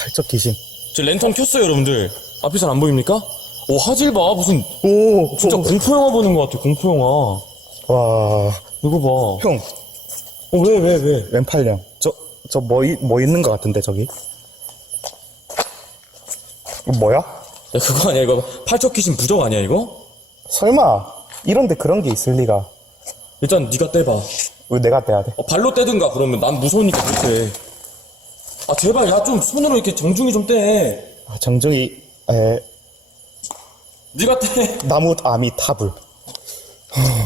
팔적 귀신. 제 랜턴 켰어요, 여러분들. 앞에서 안 보입니까? 오, 화질 봐. 무슨, 오, 진짜 공포영화 보는 것 같아, 공포영화. 와, 이거 봐. 형, 어, 왜, 왜, 왜? 왼팔령. 저, 저 뭐, 이- 뭐 있는 것 같은데, 저기? 이거 뭐야? 야, 그거 아니야, 이거. 팔척 귀신 부적 아니야, 이거? 설마, 이런데 그런 게 있을 리가. 일단 네가 떼봐. 왜 내가 떼야 돼? 어, 발로 떼든가, 그러면. 난 무서우니까 못해. 아, 제발, 야, 좀 손으로 이렇게 정중히 좀 떼. 아, 정중히, 에, 네가 떼. 나무 아미 타불.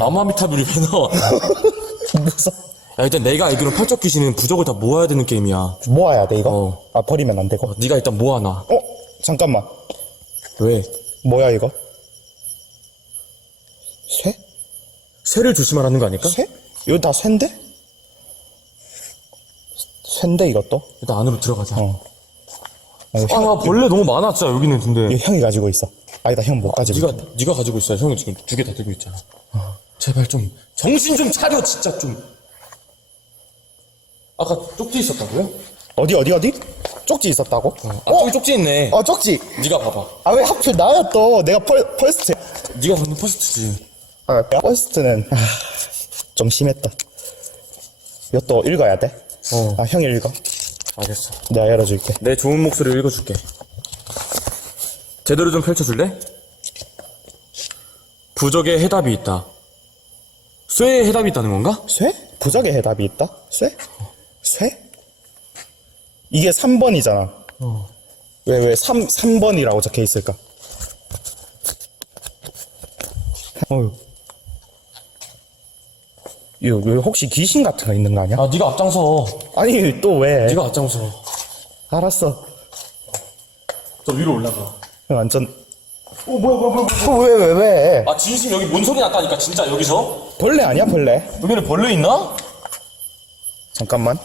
아마미타불이 왜 나와? 무서 야, 일단 내가 알기로는 팔척 귀신은 부적을 다 모아야 되는 게임이야. 모아야 돼, 이거? 어. 아, 버리면 안 되고. 네가 일단 모아놔. 어? 잠깐만. 왜? 뭐야, 이거? 쇠? 새를 조심하라는 거 아닐까? 쇠? 이거 다 쇠인데? 쇠인데, 이것도? 일단 안으로 들어가자. 어. 아, 이거 아, 벌레 너무 많아, 진짜, 여기는 근데. 이거 형이 가지고 있어. 아니다, 형 못 가지고 네가 네가 가지고 있어. 형이 지금 두 개 다 들고 있잖아. 제발 좀 정신 좀 차려 진짜 좀. 아까 쪽지 있었다고요? 어디, 어디, 어디? 쪽지 있었다고? 아 저기 쪽지 있네. 어, 쪽지! 네가 봐봐. 아, 왜 하필 나야 또? 내가 펄, 펄스트. 네가 방금 퍼스트지. 아, 펄스트는, 아, 좀 심했다. 이것도 읽어야 돼? 어. 아, 형이 읽어. 알겠어. 내가 열어줄게. 내 좋은 목소리를 읽어줄게. 제대로 좀 펼쳐줄래? 부적에 해답이 있다. 쇠에 해답이 있다는 건가? 쇠? 부적에 해답이 있다? 쇠? 쇠? 이게 3번이잖아. 왜, 왜 3, 3번이라고 적혀 있을까? 어휴. 이거, 왜 혹시 귀신 같은 거 있는 거 아니야? 아 네가 앞장서. 아니, 또 왜? 네가 앞장서. 알았어. 저 위로 올라가. 완전. 어, 뭐야, 뭐야, 뭐야, 뭐야. 왜, 왜, 왜? 아 진심 여기 뭔 소리 났다니까 진짜 여기서? 벌레 아니야, 벌레? 여기는 벌레 있나? 잠깐만.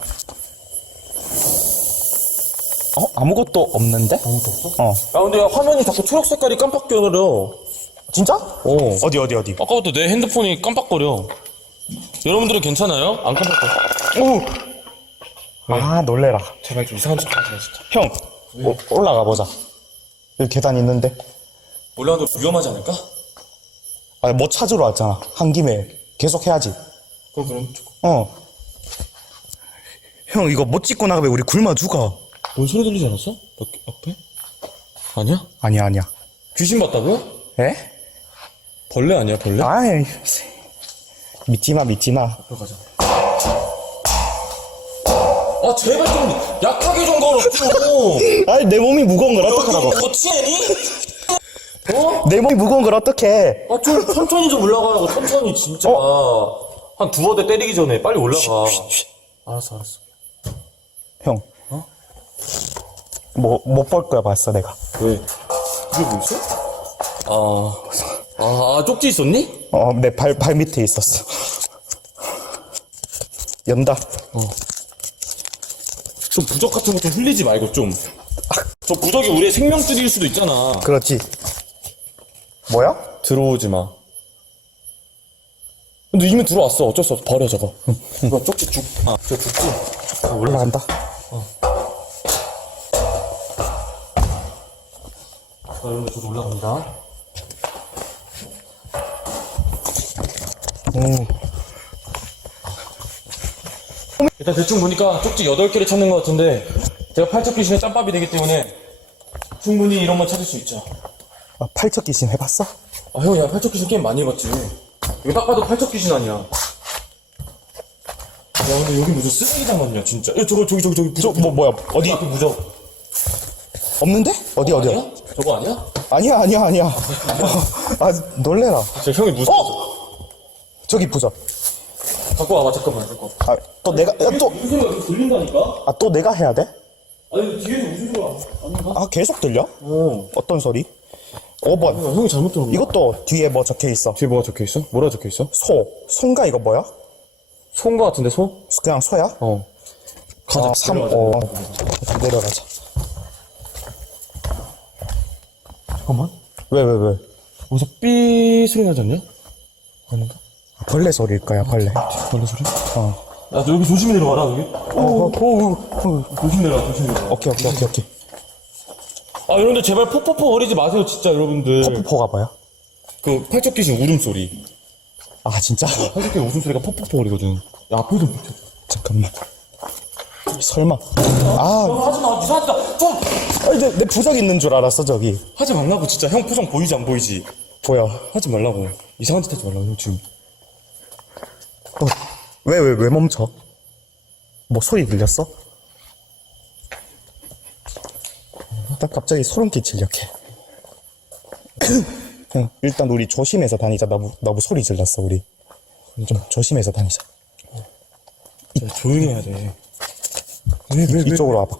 어? 아무것도 없는데? 아무것도 없어? 어. 야 근데 화면이 자꾸 초록 색깔이 깜빡거려 진짜? 어 어디, 어디, 어디? 아까부터 내 핸드폰이 깜빡거려 여러분들은 괜찮아요? 안 깜빡거려 오! 아, 놀래라. 제발 좀 이상한 짓 하지 마 진짜 형, 오- 올라가 보자. 여기 계단 있는데. 올라가도 위험하지 않을까? 아, 뭐 찾으러 왔잖아. 한 김에 계속 해야지. 그럼 그럼 조금 어. 형, 이거 못 찍고 나가면 우리 굶어 죽어. 뭔 소리 들리지 않았어? 앞에? 아니야? 아니야, 아니야. 귀신 봤다고요? 에? 벌레 아니야 벌레? 아이, 믿지 마, 믿지 마. 들어가자 아 제발 좀 약하게 좀 걸어 좀 아니, 내 몸이 무거운 걸 어떡하라고. 더 치해니? 어? 내 몸이 무거운 걸 어떡해. 아, 좀 천천히 좀 올라가라고, 천천히, 진짜. 한 두어 대 때리기 전에 빨리 올라가. 알았어, 알았어. 형. 뭐, 못 볼 거야 봤어, 내가. 왜? 이게 뭐 있어? 아, 아, 아, 쪽지 있었니? 어, 내 발, 발 밑에 있었어. 연다. 좀 부적 같은 거 좀 흘리지 말고, 좀. 저 부적이 우리의 생명줄일 수도 있잖아. 그렇지. 뭐야? 들어오지 마. 근데 이미 들어왔어. 어쩔 수 없어. 버려, 저거. 이거 쪽지 죽, 아, 저 죽지? 올라간다. 자, 여러분들 저도 올라갑니다. 일단 대충 보니까 쪽지 8개를 찾는 것 같은데 제가 팔척 귀신의 짬밥이 되기 때문에 충분히 이런 건 찾을 수 있죠. 아, 팔척 귀신 해봤어? 아, 형, 야, 팔척 귀신 게임 많이 해봤지. 이거 딱 봐도 팔척 귀신 아니야. 야, 근데 여기 무슨 쓰레기장 같냐, 진짜. 야, 저거, 저기, 저기, 저기, 저, 부적. 뭐, 뭐야, 어디, 앞에 무적. 없는데? 어디, 어디야? 아니야? 저거 아니야? 아니야, 아니야, 아니야. 아, 놀래라. 저 형이 무서워. 저기 보자. 갖고 와봐, 잠깐만, 잠깐. 아, 또 내가, 야, 또, 무슨 소리가 계속 들린다니까? 아, 또 내가 해야 돼? 아니, 뒤에서 무슨 소리가 아닌가? 아, 계속 들려? 어. 어떤 소리? 5번. 야, 형이 잘못 들었나? 이것도 뒤에 뭐 적혀 있어. 뒤에 뭐가 적혀 있어? 뭐라 적혀 있어? 소. 소인가 이거 뭐야? 소인 거 같은데, 소? 그냥 소야? 어. 가자, 아, 삼, 내려가자. 어. 내려가자. 잠깐만. 왜, 왜, 왜? 어디서 삐 소리 나지 않냐? 아닌가? 벌레 소리일 거야, 벌레. 벌레 소리? 어. 야, 너 여기 조심히 내려와라, 여기. 어, 어, 어, 어. 조심 내려와, 조심 내려와. 오케이, 오케이, 오케이, 오케이. 아 여러분들 제발 포포포 버리지 마세요 진짜 여러분들 포포가 뭐야? 그 팔척 귀신 울음소리 아 진짜? 팔척 귀신 웃음소리가 포포포 버리거든 야 앞에도 붙여 잠깐만 설마 아 어, 하지 마 이상하다 좀 아니, 내, 내 부적 있는 줄 알았어 저기 하지 말라고 진짜 형 표정 보이지 안 보이지 보여 하지 말라고 이상한 짓 하지 말라고 형 지금 어, 왜 왜 왜 멈춰? 뭐 소리 들렸어? 딱 갑자기 소름 끼치려 해 형, 일단 우리 조심해서 다니자 나무, 나무 소리 질렀어 우리 좀 조심해서 다니자 야, 조용히 해야 돼 왜, 왜, 이쪽으로 와봐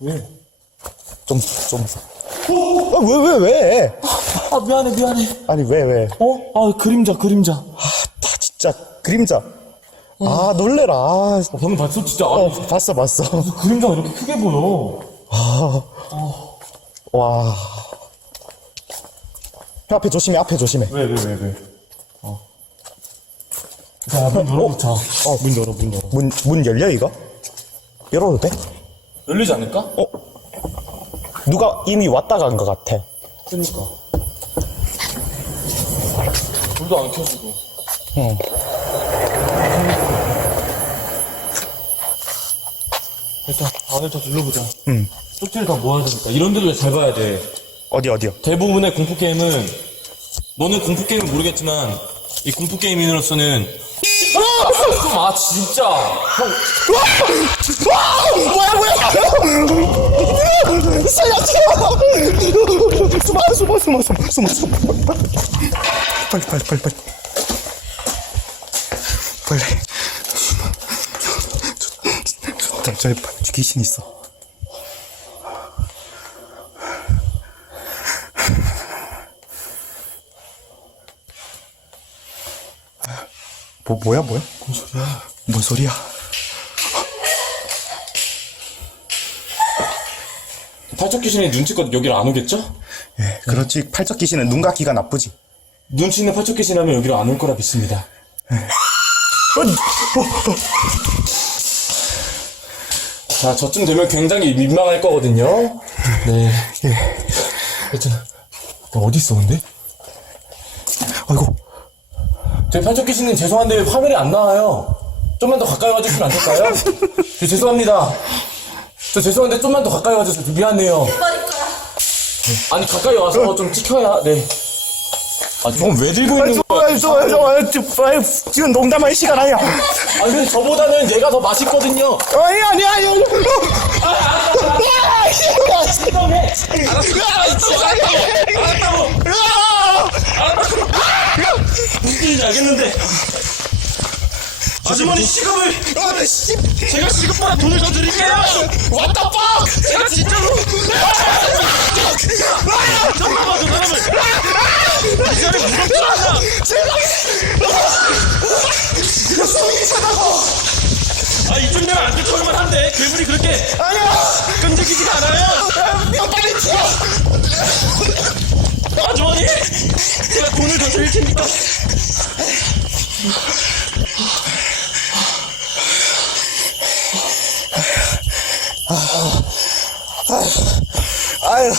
왜? 좀, 좀. 아, 왜, 왜, 왜? 아 미안해 미안해 아니, 왜, 왜? 어? 아 그림자 그림자 다 진짜, 그림자. 아, 놀래라. 아, 어, 방금 봤어 진짜 아, 어, 봤어, 봤어. 그림자가 이렇게 크게 보여 와. 형 앞에 조심해, 앞에 조심해. 왜 왜 왜 왜 어. 자문 열어보자 어, 문 열어 문 열어 문, 문 열려, 이거? 열어도 돼? 열리지 않을까? 어? 누가 이미 왔다 간 것 같아. 그니까 불도 안 켜지고 어. 일단 안을 다 둘러보자 응. 쪽지를 다 모아야 되니까 이런 데도 잘 봐야 돼 어디, 어디요? 대부분의 공포 게임은 너는 공포 게임을 모르겠지만 이 공포 게임인으로서는 아 진짜 형 뭐야, 뭐야! 살려줘! 숨어, 숨어, 숨어, 숨어, 숨어, 빨리, 빨리, 빨리. 빨리. 저, 귀신 있어. 뭐, 뭐야, 뭐야? 뭔 소리야? 뭔 소리야? 팔척 귀신이 눈치껏 여기를 안 오겠죠? 예, 그렇지. 팔적 귀신은 눈과 귀가 나쁘지. 눈치 있는 팔척 귀신이라면 여기를 안올 거라 믿습니다 자 저쯤 되면 굉장히 민망할 거거든요 네 예. 그쵸 어디 있어 근데? 아이고. 저희 팔척 귀신님 죄송한데 화면에 안 나와요 좀만 더 가까이 와주시면 안 될까요? 저 죄송합니다 저 죄송한데 좀만 더 가까이 와주세요 미안해요 아니 가까이 와서 좀 찍혀야 네. 아 저건 왜 들고 있는 거야? 저, 저, 저, 저, 저, 지금 농담할 시간 아니야. 아니 근데 저보다는 얘가 더 맛있거든요. 아니, 아니, 아니. 아니. 그다음에 무슨 일인지 알겠는데 아주머니 시급을 아, 씨. 제가 시급보다 돈을 더 드릴게요. 왔다 빡! 제가 진짜로 잠깐만 저 사람을 이 자리에 무섭다. 아 이쯤 되면 안 쫓아올만 한데 괴물이 그렇게 아니야. 끈질기지가 않아요. 야, 빨리 튀어. 아주머니 제가 돈을 더 드릴 테니까 아유.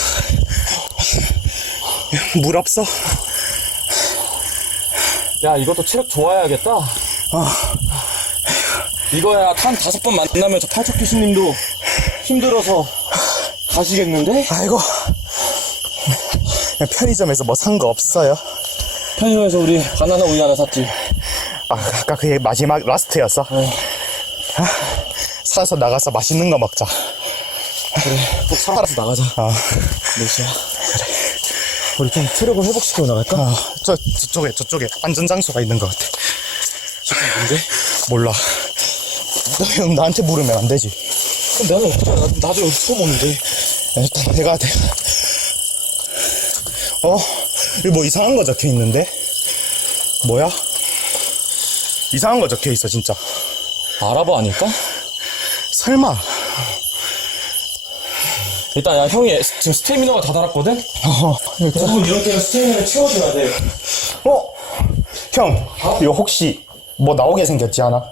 물 없어? 야 이것도 체력 좋아야겠다 이거야 한 다섯 번 만나면 저 팔척 교수님도 힘들어서 가시겠는데? 아이고. 편의점에서 뭐 산 거 없어요? 편의점에서 우리 바나나 우유 하나 샀지 아, 아까 그게 마지막 라스트였어? 아, 사서 나가서 맛있는 거 먹자. 꼭 살아서 나가자 아, 몇 시야? 우리 좀 체력을 회복시키고 나갈까? 아, 저, 저쪽에, 저쪽에 안전 장소가 있는 것 같아. 뭔데? 몰라. 너 형 나한테 물으면 안 되지. 그럼 나는 어떻게 알아? 나도 처음 오는데 일단 내가 내가 어 여기 뭐 이상한 거 적혀 있는데 뭐야 이상한 거 적혀 있어 진짜 아랍어 아닐까? 설마 일단 야 형이 지금 스태미너가 다 달았거든? 어 대부분 이런 때는 스태미너를 채워줘야 돼 어? 형 이거 혹시 뭐 나오게 생겼지 않아?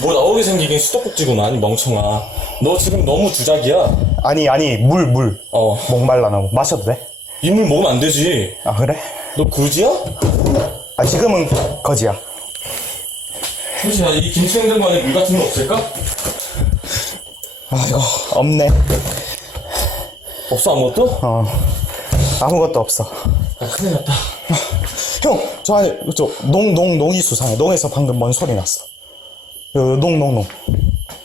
뭐 나오게 생기긴 수도꼭지구만 이 멍청아 너 지금 너무 주작이야 아니 아니 물 물. 어 목말라 나고 마셔도 돼? 이 물 먹으면 안 되지 아 그래? 너 그지야? 아 지금은 거지야. 혹시나 이 김치 냉장고 안에 물 같은 거 없을까? 아 이거 없네. 없어 아무것도? 어 아무것도 없어. 아 큰일 났다 형, 저 안에 저 농 농 농이 수상해. 농에서 방금 뭔 소리 났어. 농농 농.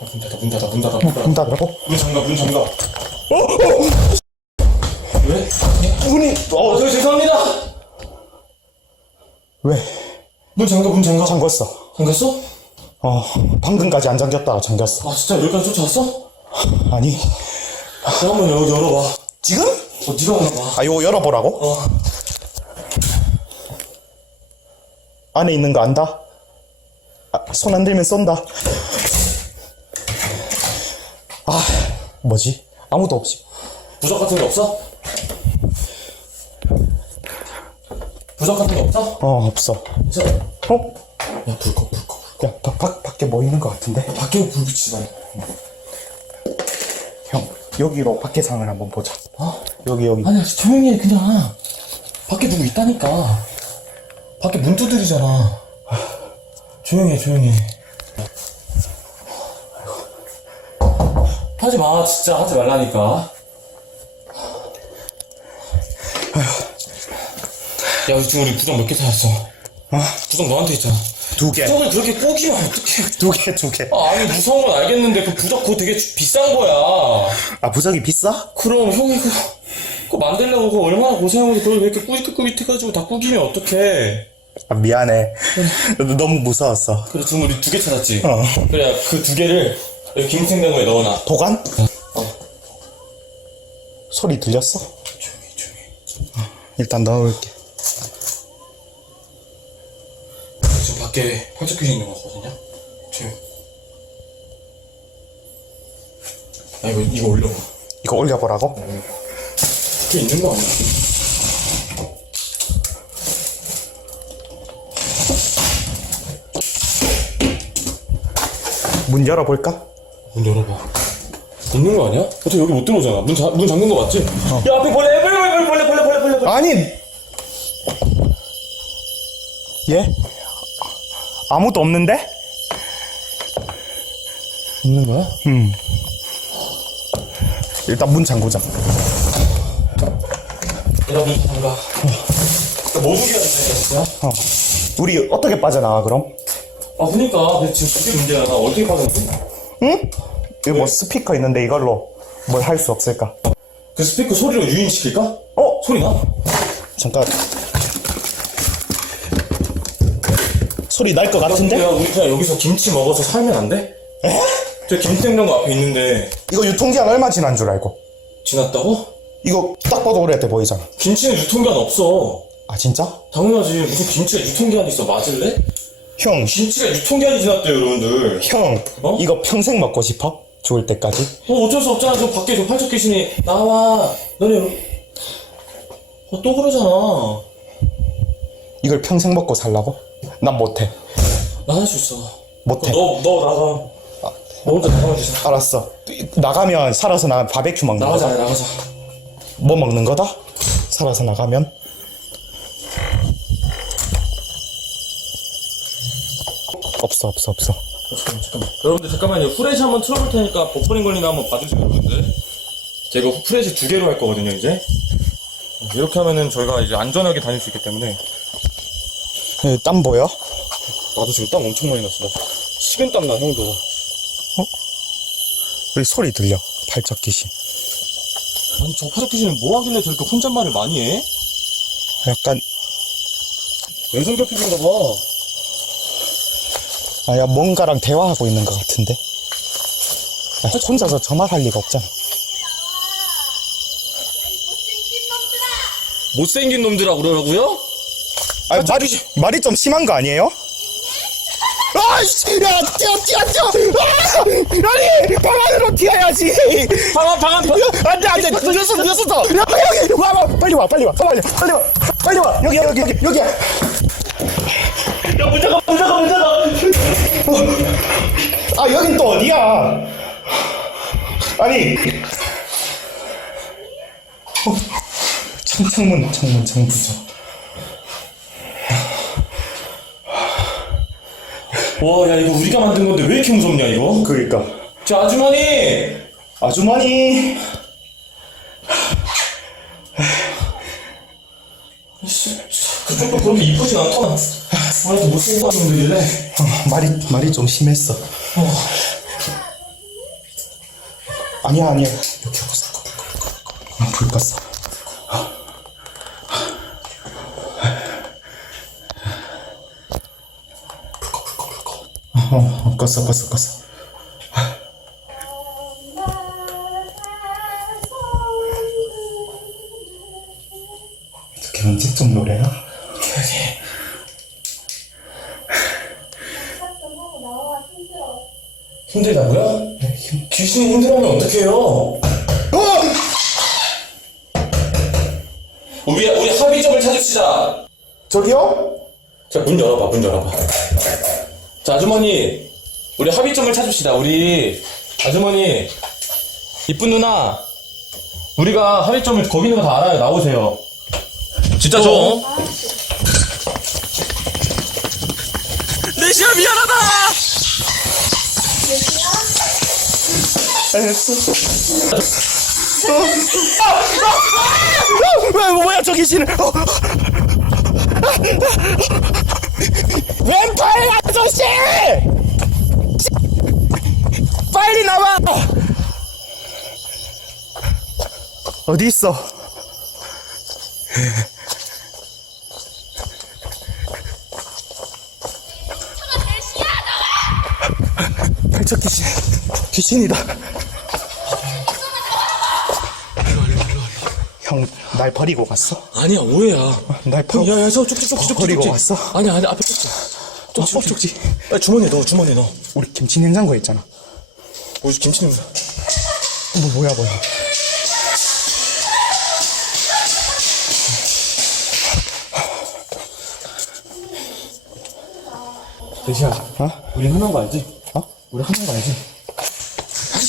아, 문 닫아 문 닫아 문 닫아 문 닫아 문 닫으라고? 문 잠가 문 잠가 어, 어, 왜? 문이 어어저 죄송합니다 왜? 문 잠가 문 잠가 잠궜어. 잠갔어? 어 방금까지 안 잠겼다가 잠겼어. 아 진짜 여기까지 쫓아왔어? 아니 너 한번 여기 열어봐 지금? 어 네가 열어봐 아 이거 열어보라고? 어 안에 있는 거 안다? 아, 손 안 들면 쏜다. 아 뭐지? 아무도 없지. 부적 같은 게 없어? 부적 같은 게 없어? 어 없어. 저, 어? 야, 불 꺼, 불 꺼, 불야 밖, 밖, 밖에 뭐 있는 거 같은데? 꺼. 밖에 불. 형 여기로 밖에 상을 한번 보자. 어? 여기 여기. 아니야, 조용히 해, 그냥. 밖에 누구 있다니까. 밖에 문 두드리잖아. 조용히 해, 조용히 해. 하지 마, 진짜 하지 말라니까. 야, 지금 우리 부적 몇개 찾았어? 부적 너한테 있잖아. 두 개. 부적을 그렇게 꼬기면 어떡해. 두 개, 두 개. 아, 아니, 무서운 건 알겠는데, 그 부적 그거 되게 주- 비싼 거야. 아 부적이 비싸? 그럼 형이 그거, 그거 만들려고 그거 얼마나 고생하고 그걸 왜 이렇게 꾸깃꾸깃해가지고 다 꾸기면 어떡해. 아 미안해. 너무 무서웠어. 그래, 지금 우리 두 개 찾았지? 어. 그래, 그 두 개를 여기 김생냉장고에 넣어놔. 도관? 소리 들렸어? 조용히, 조용히. 일단 넣어볼게. 지금 밖에 펄쩍거리는 있는 거거든요? 조용히. 아, 이거, 이거 올려봐. 이거 올려보라고? 그게 있는 거 아니야? 문 열어볼까? 문 열어봐. 있는 거 아니야? 어떻게 여기 못 들어오잖아. 문, 자, 문 잠근 거 맞지? 야, 앞에 벌레, 벌레, 벌레, 벌레, 벌레, 벌레, 벌레, 벌레. 아니! 예? 아무도 없는데? 있는 거야? 일단 문 잠그자. 야, 문 잠가. 뭐 죽여야 돼, 진짜? 어. 우리 어떻게 빠져나가, 그럼? 아, 그니까. 근데 지금 그게 문제야. 나 어떻게 빠졌지? 응? 여기 뭐 스피커 있는데 이걸로 뭘 할 수 없을까? 그 스피커 소리로 유인시킬까? 어? 소리 나? 잠깐. 소리 날 것 같은데? 야, 우리 그냥 여기서 김치 먹어서 살면 안 돼? 에? 저 김치냉장고 앞에 있는데 이거 유통기한 얼마 지난 줄 알고? 지났다고? 이거 딱 봐도 오래돼 보이잖아. 김치는 유통기한 없어. 아, 진짜? 당연하지. 무슨 김치가 유통기한이 있어. 맞을래? 형, 김치가 유통기한이 지났대요, 여러분들. 형, 어? 이거 평생 먹고 싶어? 죽을 때까지? 어, 어쩔 수 없잖아. 저 밖에 저 팔척 귀신이 나와. 너네 어, 또 그러잖아. 이걸 평생 먹고 살라고? 난 못해. 나 할 수 있어. 못해. 너, 너 나가. 너 혼자 나가면 되잖아. 알았어. 나가면 살아서 나가면 바베큐 먹는 나가자, 거다. 나가자. 뭐 먹는 거다? 살아서 나가면? 없어, 없어, 없어. 잠깐만, 잠깐만. 여러분들 잠깐만요. 후레쉬 한번 틀어볼 테니까 버퍼링 걸리나 한번 봐주세요, 여러분들. 제가 후레쉬 두 개로 할 거거든요, 이제. 이렇게 하면은 저희가 이제 안전하게 다닐 수 있기 때문에. 예, 땀 보여? 나도 지금 땀 엄청 많이 났어. 나 식은땀 나, 형도. 우리 소리 들려. 발작 귀신. 아니, 저 파적 귀신은 뭐 하길래 저렇게 혼잣말을 많이 해? 약간, 왼손 결핍인가 봐. 아야, 뭔가랑 대화하고 있는 것 같은데? 아, 혼자서 저 말 할 리가 없잖아. 못생긴 놈들아 그러라고요? 아, 말이, 말이 좀 심한 거 아니에요? 아이씨! 야, 뛰어, 뛰어, 뛰어! 아! 아니! 방 안으로 뛰어야지! 방안, 방안, 방안 돼, 안 돼! 늦었어, 늦었어! 야, 여기! 와, 와! 빨리 와, 빨리 와! 빨리 와! 빨리 와! 빨리 와! 여기, 여기, 여기, 여기! 야, 문 잠가, 문 잠가, 문 잠가! 아 여긴 또 어디야? 아니 어, 창, 창문 창문 창문 부서 와, 야, 이거 우리가 만든 건데 왜 이렇게 무섭냐, 이거? 그러니까 자, 아주머니! 아주머니 그쪽도 그렇게 이쁘진 않더라. 아, 또 못생긴 놈들이래. 어, 말이 말이 좀 심했어 아니야 아니야 여기 없어 아, 불 껐어 어, 어, 껐어 껐어 껐어 어떻게 언제적 노래야? 힘들다고요? 귀신이 힘들어하면 어떡해요? 우리, 우리 합의점을 찾읍시다. 저기요? 자, 문 열어봐, 문 열어봐. 자, 아주머니, 우리 합의점을 찾읍시다. 우리, 아주머니, 이쁜 누나, 우리가 합의점을 거기 있는 거 다 알아요. 나오세요. 진짜 좀. 내시야 미안하다! 알았어. 왜 뭐야 저 귀신은? 어. 왼팔 아저씨! 빨리 나와! 어디 있어? 팔척 귀신 귀신이다. 형 날 버리고 갔어? 아니야, 오해야. 날 버리고 야, 야, 저 쪽지, 쪽지, 쪽지. 버리고. 왔어? 아니야, 아니야, 앞에 쪽지. 쪽지, 쪽지, 쪽지. 빨리 주머니에 넣어, 주머니에 넣어. 우리 김치 냉장고에 있잖아. 우리 김치는. 뭐 뭐야 뭐야? 내시야, 어? 우리 흔한 거 알지? 어? 우리 흔한 거 알지?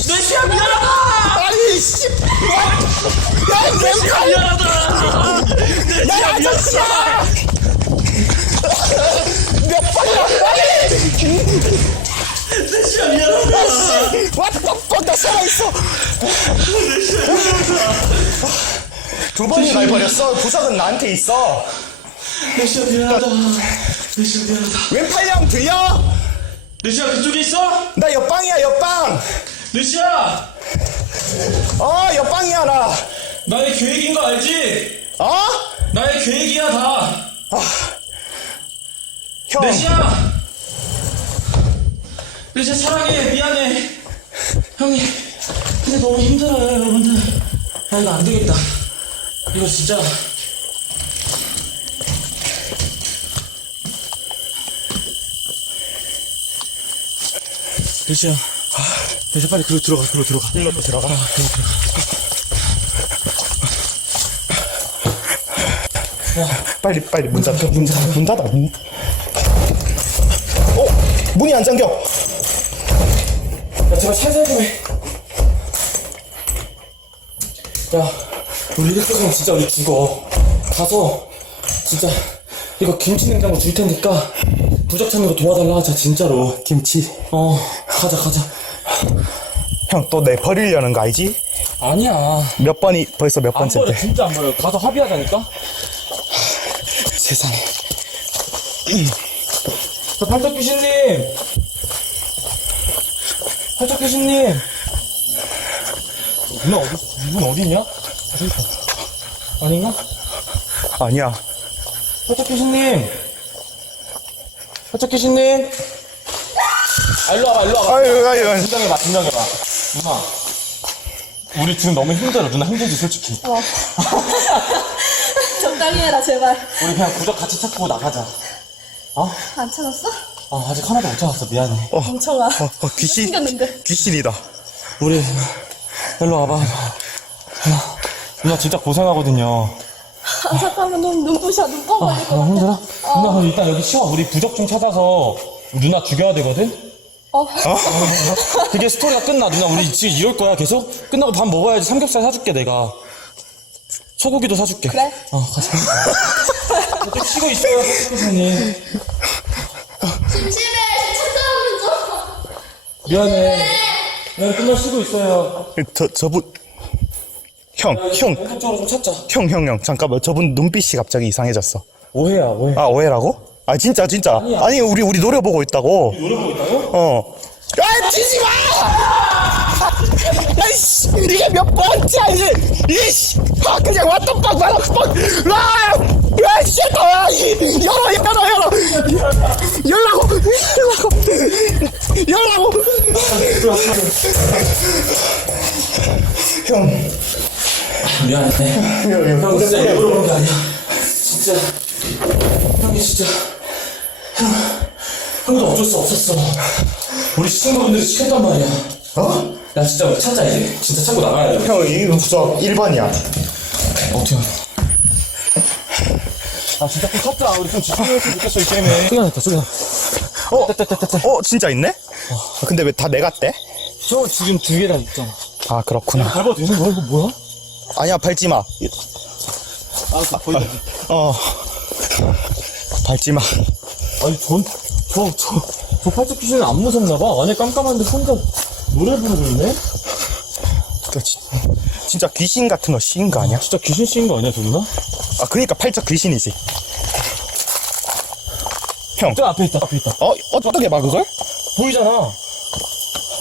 내시야 미안하다. 아니 씨. 야 내시야 미안하다. 야 아저씨야. 몇 번이나 빨리. 내시야 미안하다. 왔다 나 살아 있어. 두 번이 날 버렸어. 구석은 나한테 있어. 내시야, 미안하다. 내시야, 미안하다. 왼팔령 들려? 내시야, 그쪽에 있어? 나 옆방이야 옆방. 내시야! 어 옆방이야 나. 나의 계획인 거 알지? 어? 나의 계획이야, 다. 형. 내시야! 내시야, 사랑해. 미안해. 형님, 근데 너무 힘들어요, 여러분들. 아, 이거 안 되겠다. 이거 진짜. 내시야. 내시야, 빨리 그로 들어가, 그로 들어가. 일로 들어가. 빨리 빨리 문 닫아 문 닫아 문 닫아 문. 어 문이 안 잠겨. 야, 제발 살살 좀 해. 야, 우리 이렇게 하면 진짜 우리 죽어. 가서, 진짜, 이거 김치 냉장고 줄 테니까, 부적 찾는 거 도와달라 하자, 진짜로. 김치. 어, 가자, 가자. 형 또 내 버리려는 거 알지? 아니야. 몇 번이 벌써 몇안 버려, 번째인데. 진짜 안 버려. 가서 합의하자니까? 세상에. 저 팔떡 귀신님! 팔떡 귀신님! 누나 어디, 이분 어디냐? 아, 저기 있다. 아닌가? 아니야. 팔떡 귀신님! 팔떡 귀신님! 아, 일로 와봐, 일로 와봐. 아유 아유. 진정해봐, 진정해봐. 누나. 우리 지금 너무 힘들어. 누나 힘들지, 솔직히. 적당히 해라 제발 우리 그냥 구적 같이 찾고 나가자. 어? 안 찾았어? 아, 아직 하나도 못 찾았어. 미안해. 멍청아 어, 어 귀신. 생겼는데 어, 귀신이다. 우리, 일로 와봐. 누나, 누나 진짜 고생하거든요. 안 찾다면 눈, 눈부셔 눈뻥 걸릴 것 아, 같아 힘들어? 누나, 그럼 일단 여기 쉬어. 우리 부적 좀 찾아서 누나 죽여야 되거든? 어. 그게 스토리가 끝나 누나 우리 지금 이럴 거야 계속? 끝나고 밥 먹어야지 삼겹살 사줄게 내가 소고기도 사줄게 그래. 어 가자 좀 쉬고 있어요 선생님 심심해. 찾아오면서. 미안해 미안해 끝나 쉬고 있어요 저, 저분. 형, 형, 본격적으로 좀 찾자 형, 형, 형. 잠깐만. 저분 눈빛이 갑자기 이상해졌어. 오해야 오해 아, 오해라고? 아, 진짜, 진짜. 아니, 우리, 우리 노려보고 있다고. 노려보고 있다고? 어. 야, 치지 마! 아이씨, 이게 몇 번째야, 이제. 이씨, 아, 그냥. 아! 야, 씨, 아, 이, 열어, 열어, 열어. 열라고, 열라고. 열라고. 형, 미안해 형 진짜 일부러 그런 게 아니야 진짜 형이 진짜 형 형도 어쩔 수 없었어 우리 친구분들이 시켰단 말이야 어? 야 진짜 찾자 이제 진짜 찾고 나가야 돼 형, 이거 부적 1번이야. 어떻게 아 진짜 꼭 찾자 우리 좀 집중했으면 좋겠어 이 게임에 쏘겨냈다 쏘겨냈다 어? 어, 진짜 있네? 아, 근데 왜 다 내가 떼? 저 지금 두 개나 있잖아 아, 그렇구나. 밟아도 되는 거야 이거 뭐야? 아니야, 밟지 마. 알았어 거의 다 어. 밟지 마. 아니 전저저저 팔뚝 귀신은 안 무섭나 봐 안에 깜깜한데 혼자 노래 부르고 있네? 또 진- 진짜 귀신 같은 거 씌인 거 아니야? 진짜 귀신 씌인 거 아니야 저 누나? 아, 그러니까 팔적 귀신이지. 형, 저 앞에 있다 앞에 있다 어, 어떻게 봐, 그걸? 보이잖아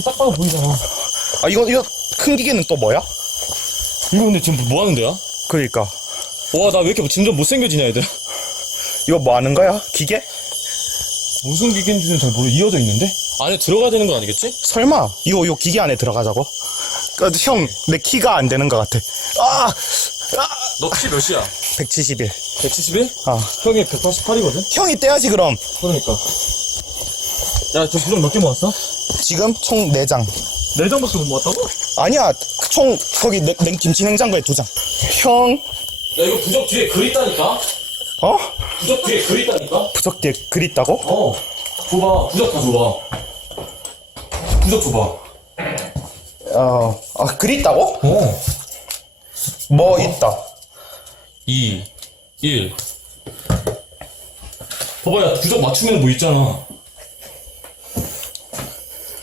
딱 봐도 보이잖아 아, 이거, 이거, 큰 기계는 또 뭐야? 이거 근데 지금 뭐 하는 데야? 그러니까. 와 나 왜 이렇게 점점 못생겨지냐 얘들아 이거 뭐 하는 거야? 기계? 무슨 기계인지는 잘 모르 이어져 있는데? 안에 들어가야 되는 건 아니겠지? 설마, 이거, 이거 기계 안에 들어가자고? 그, 형, 내 키가 안 되는 것 같아. 아! 아! 너 키 몇이야? 171. 171? 아. 형이 188이거든? 형이 떼야지, 그럼. 그러니까 야 저 부정 몇개 모았어? 지금 총 4장. 4장밖에 못 모았다고? 아니야, 총, 거기 냉, 냉, 김치 냉장고에 2장. 형, 야 이거 부적 뒤에 글 있다니까? 어? 부적 뒤에 글 있다니까? 부적 뒤에 글 있다고? 어 줘봐 부적 다 줘봐 부적 줘봐 어, 아, 글 있다고? 어뭐 있다. 2 1 봐봐 야 부적 맞추면 뭐 있잖아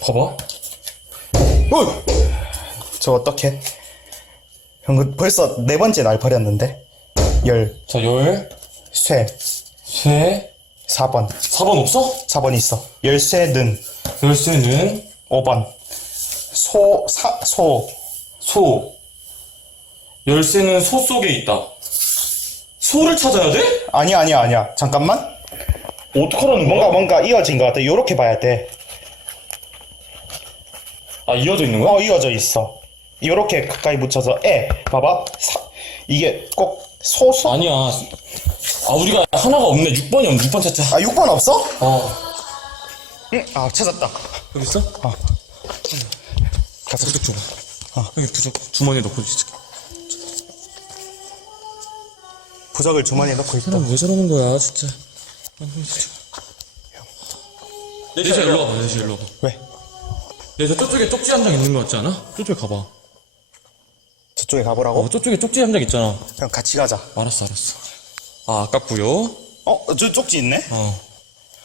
봐봐 어! 저 어떡해? 형, 그 벌써 네 번째 날 버렸는데? 열, 자, 열, 쇠, 쇠, 4번. 4번 없어? 4번 있어. 열쇠 는 열쇠는 5번. 소, 사, 소. 소. 열쇠는 소 속에 있다. 소를 찾아야 돼? 아니야, 아니야, 아니야. 잠깐만. 어떡하라는 뭔가, 거야? 뭔가 이어진 것 같아. 요렇게 봐야 돼. 아, 이어져 있는 거야? 어, 이어져 있어. 요렇게 가까이 붙여서, 에. 봐봐. 사, 이게 꼭 소소? 아니야. 아, 우리가 하나가 없네. 6번이 없네. 6번 찾자. 아, 6번 없어? 어. 응, 아, 찾았다. 여기 있어? 어. 가서. 부적 줘봐. 아, 여기 부적 주머니에 넣고 있지. 부적을 주머니에 넣고 있다. 사람 왜 저러는 거야, 진짜. 내시야, 일로 와봐. 내시야, 일로 와봐. 왜? 내시야, 저쪽에 쪽지 한 장 있는 거 같지 않아? 저쪽에 가봐. 저쪽에 가보라고? 어, 저쪽에 쪽지 한 장 있잖아. 그냥 같이 가자. 알았어, 알았어. 아, 아깝구요. 어, 저 쪽지 있네? 어.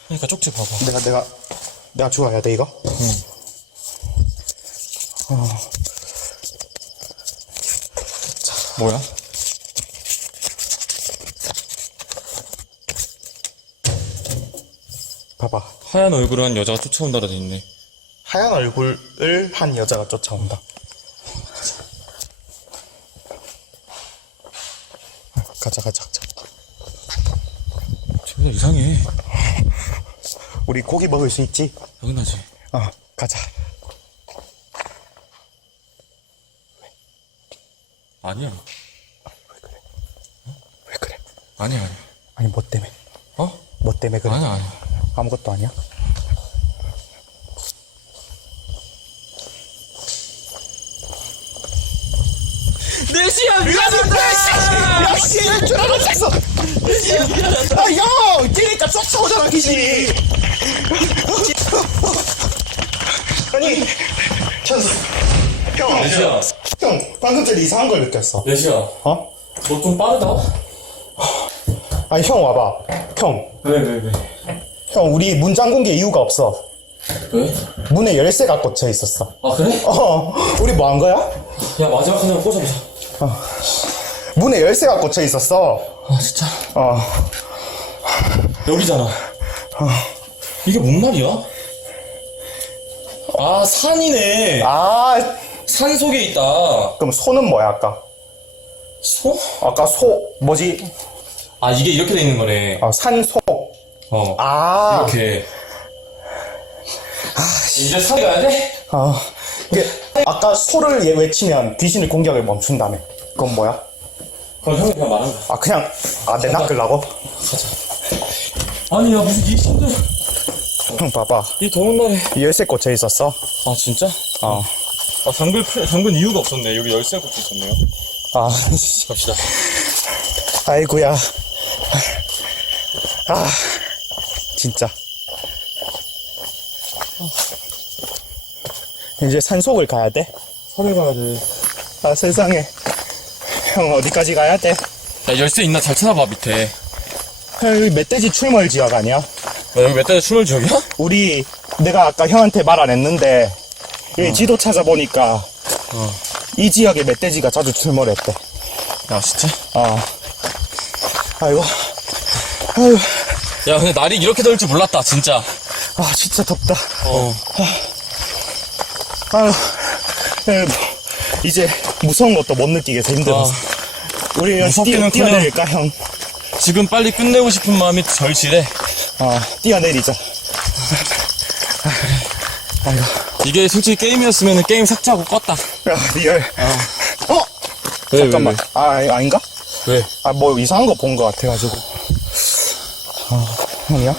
그러니까 쪽지 봐봐. 내가, 내가, 내가 주워야 돼, 이거? 뭐야? 봐봐. 하얀 얼굴을 한 여자가 쫓아온다라 돼 있네. 하얀 얼굴을 한 여자가 쫓아온다. 가자, 가자, 가자. 진짜 이상해. 우리 고기 먹을 수 있지? 당연하지. 어, 가자. 아니야. 왜 그래? 아니야, 아니야. 아니, 뭐 때문에? 어? 뭐 때문에 그래? 아니야, 아니야. 아무것도 아니야? 내시야, 미안하다! 역시 이럴 줄 알았어! 아, 형! 그니까 약간 쫓아오잖아 귀신이 아니 천수 형, 레시야. 형 방금 전에 이상한 걸 느꼈어 레시야. 어? 너 좀 빠르다? 아니 형 와봐 형 왜? 형, 우리 문 잠근 게 이유가 없어. 왜? 문에 열쇠가 꽂혀 있었어. 아, 그래? 어, 우리 뭐 한 거야? 야, 마지막 하나 꽂아보자. 문에 열쇠가 꽂혀 있었어. 아, 진짜. 어, 여기잖아. 이게 뭔 말이야? 아, 산이네. 아, 산 속에 있다. 그럼 소는 뭐야, 아까? 소? 아까 소, 뭐지? 아, 이게 이렇게 돼 있는 거네. 어, 산소. 어. 아, 이렇게. 이제 산 가야 돼? 어. 이게 아까 소를 얘 외치면 귀신의 공격을 멈춘다며. 그건 뭐야? 그럼 형이 그냥 말한 거야. 아, 그냥, 아, 내 낚으려고? 아니, 야, 무슨 이 힘들. 형, 봐봐. 이 더운 날에. 이 열쇠 꽂혀 있었어. 아, 진짜? 어. 아, 잠글, 필요- 잠근 이유가 없었네. 여기 열쇠 꽂혀 있었네요. 아, 갑시다. 아이고야. 아, 진짜. 이제 산속을 가야 돼? 산에 가야 돼. 아, 세상에. 형, 어디까지 가야 돼? 야, 열쇠 있나 잘 찾아봐, 밑에. 형, 여기 멧돼지 출몰 지역 아니야? 야, 여기 몇 달에 출몰 지역이야? 우리, 내가 아까 형한테 말 안 했는데, 여기 지도 찾아보니까, 이 지역에 멧돼지가 자주 출몰했대. 야, 진짜? 어. 아이고. 아이고. 야, 근데 날이 이렇게 더울 줄 몰랐다, 진짜. 아, 진짜 덥다. 어. 아유, 에, 뭐, 이제 무서운 것도 못 느끼겠어 힘들어 서. 우리 그냥 무섭기는 뛰어, 그냥- 뛰어내릴까 형? 지금 빨리 끝내고 싶은 마음이 절실해. 어, 뛰어내리자. 아이고, 이게 솔직히 게임이었으면 게임 삭제하고 껐다. 야 리얼. 어? 왜, 잠깐만. 아 아니, 아닌가? 왜? 아 뭐 이상한 거 본 거 같아가지고. 아 형이야?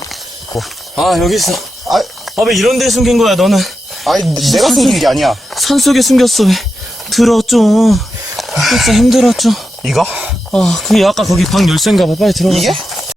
뭐? 아, 여기 있어. 아, 아, 왜 이런 데 숨긴 거야, 너는? 아니 내가 숨긴 게 아니야. 산 속에 숨겼어, 왜? 들어, 좀. 진짜 힘들었죠. 이거? 아, 그게 아까 거기 방 열쇠인가 봐. 빨리 들어가자. 이게?